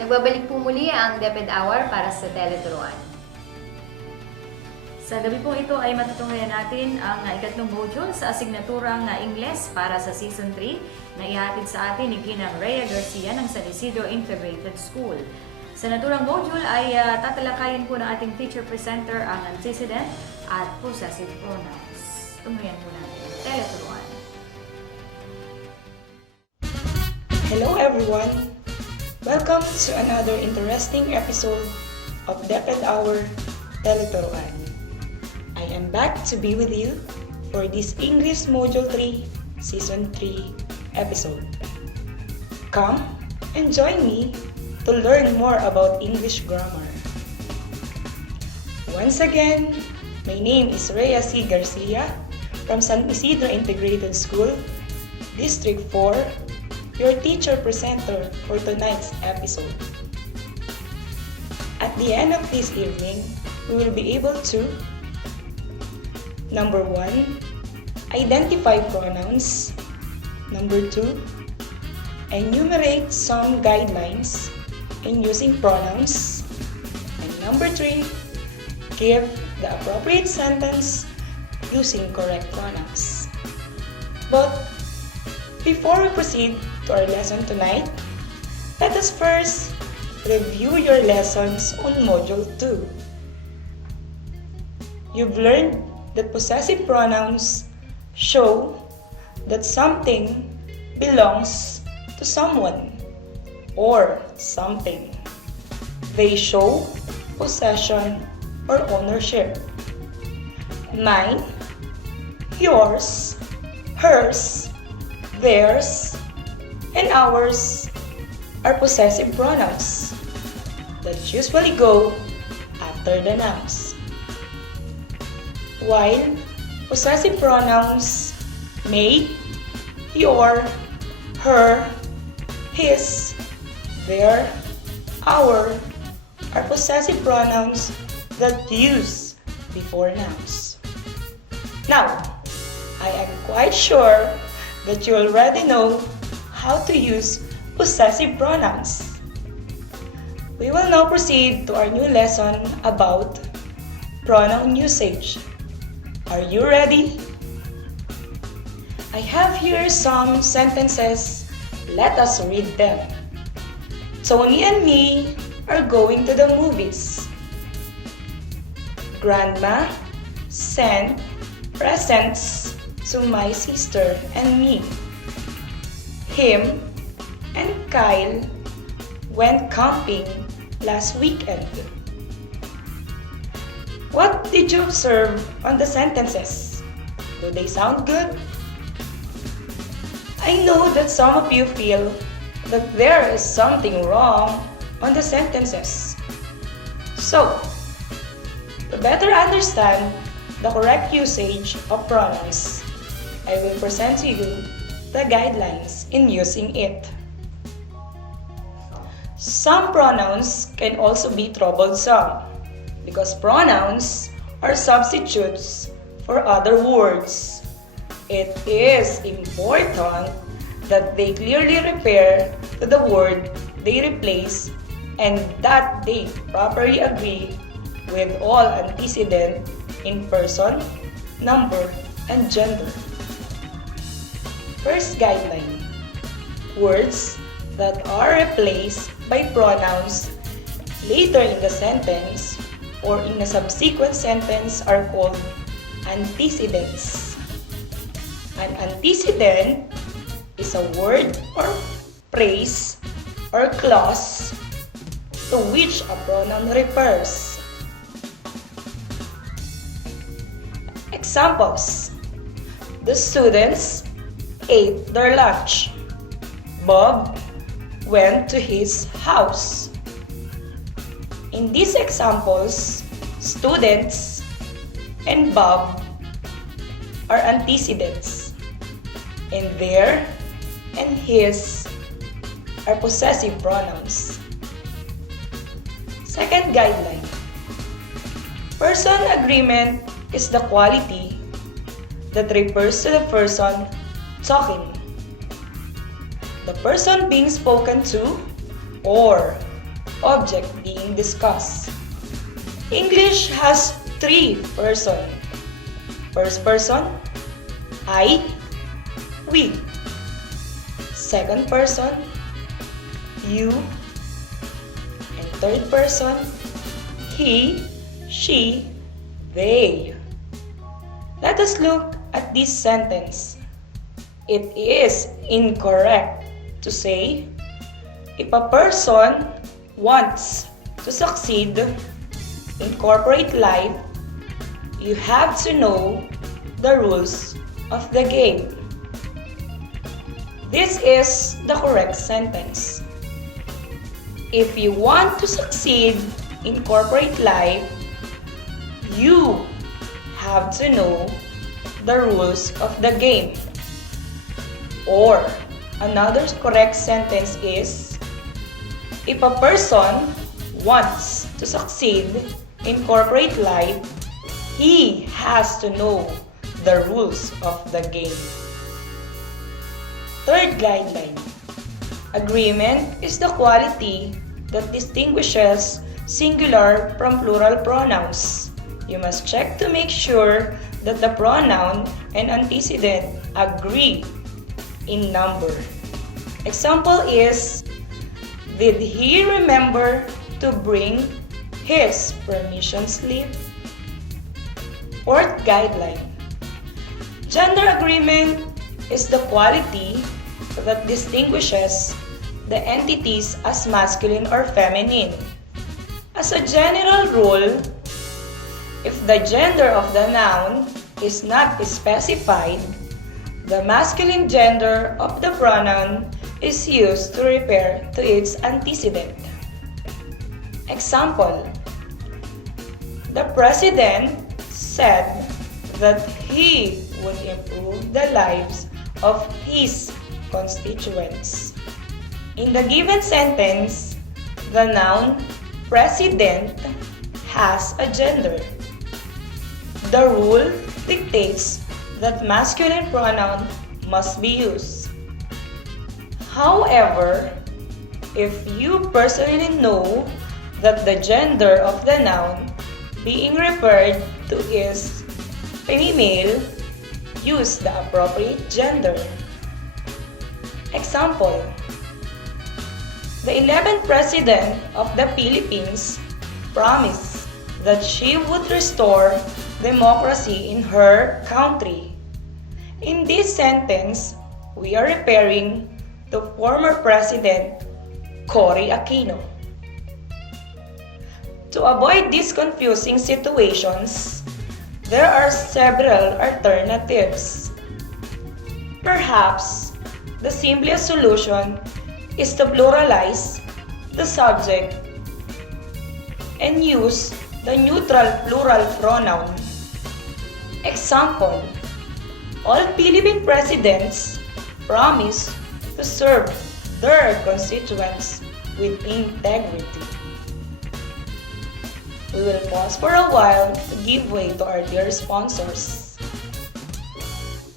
Nagbabalik po muli ang DepED Hour para sa Tele-Turuan. Sa gabi po ito ay matutunghayan natin ang ikatlong module sa asignaturang Ingles para sa Season 3 na ihatid sa atin ni Ginang Rhea Garcia ng San Isidro Integrated School. Sa naturang module ay tatalakayin po ng ating teacher presenter ang antecedent at possessive pronouns. Tunghayan po natin ang Tele-Turuan. Hello everyone! Welcome to another interesting episode of DepED Hour Tele-Turuan. I am back to be with you for this English Module 3 Season 3 episode. Come and join me to learn more about English grammar. Once again, my name is Rhea C. Garcia from San Isidro Integrated School, District 4, your teacher presenter for tonight's episode. At the end of this evening, we will be able to Number 1, identify pronouns. Number 2, enumerate some guidelines in using pronouns. And number 3, give the appropriate sentence using correct pronouns. But before we proceed to our lesson tonight, let us first review your lessons on Module 2. You've learned that possessive pronouns show that something belongs to someone or something. They show possession or ownership. Mine, yours, hers, theirs, and ours are possessive pronouns that usually go after the nouns. While possessive pronouns may, your, her, his, their, our are possessive pronouns that use before nouns. Now, I am quite sure that you already know how to use possessive pronouns. We will now proceed to our new lesson about pronoun usage. Are you ready? I have here some sentences. Let us read them. Tony and me are going to the movies. Grandma sent presents to my sister and me. Him and Kyle went camping last weekend. What did you observe on the sentences? Do they sound good? I know that some of you feel that there is something wrong on the sentences. So, to better understand the correct usage of pronouns, I will present to you the guidelines in using it. Some pronouns can also be troublesome because pronouns are substitutes for other words. It is important that they clearly refer to the word they replace and that they properly agree with all antecedent in person, number, and gender. First guideline: words that are replaced by pronouns later in the sentence or in a subsequent sentence are called antecedents. An antecedent is a word or phrase or clause to which a pronoun refers. Examples: the students ate their lunch. Bob went to his house. In these examples, students and Bob are antecedents, and their and his are possessive pronouns. Second guideline: person agreement is the quality that refers to the person talking. The person being spoken to or object being discussed. English has three persons. First person, I, we. Second person, you. And third person, he, she, they. Let us look at this sentence. It is incorrect to say, if a person wants to succeed in corporate life, you have to know the rules of the game. This is the correct sentence. If you want to succeed in corporate life, you have to know the rules of the game. Or another correct sentence is, if a person wants to succeed in corporate life, he has to know the rules of the game. Third guideline. Agreement is the quality that distinguishes singular from plural pronouns. You must check to make sure that the pronoun and antecedent agree in number. Example is, did he remember to bring his permission slip? Fourth guideline. Gender agreement is the quality that distinguishes the entities as masculine or feminine. As a general rule, if the gender of the noun is not specified, the masculine gender of the pronoun is used to refer to its antecedent. Example, the president said that he would improve the lives of his constituents. In the given sentence, the noun president has a gender. The rule dictates that masculine pronoun must be used. However, if you personally know that the gender of the noun being referred to is female, use the appropriate gender. Example, the 11th President of the Philippines promised that she would restore democracy in her country. In this sentence, we are referring to former President Cory Aquino. To avoid these confusing situations, there are several alternatives. Perhaps the simplest solution is to pluralize the subject and use the neutral plural pronoun. Example, all Philippine presidents promise to serve their constituents with integrity. We will pause for a while to give way to our dear sponsors.